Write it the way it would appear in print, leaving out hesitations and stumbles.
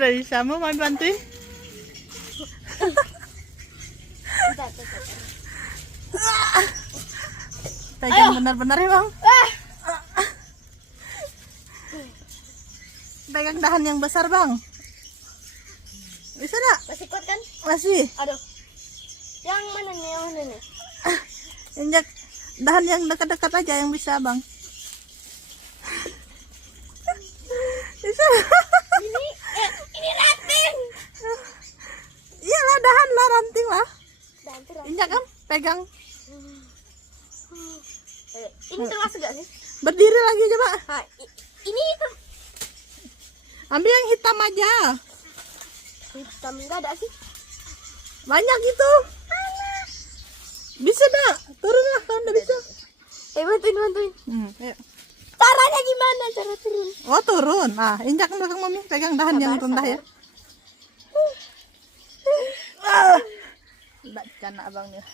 tidak bisa. Mau bantuin? Pegang benar-benar ya bang. Pegang dahan yang besar bang. Bisa enggak? Masih kuat kan? Masih. Aduh. Yang mana nih? Yang mana nih? Injak dahan yang dekat-dekat aja yang bisa bang. Bisa. Ini ranting. Iyalah dahan lah, ranting lah. Ranting. Injak kan? Pegang. Ini termasuk gak sih? Berdiri lagi coba. Nah, ini tuh. Ambil yang hitam aja. Hitam enggak ada sih. Banyak itu. Bisa dah. Turunlah kalau udah bisa. Bantuin. Ayo. Caranya gimana? Cara turun? Oh turun. Nah injak belakang mami. Pegang dahan yang rendah ya. Enggak cana abangnya.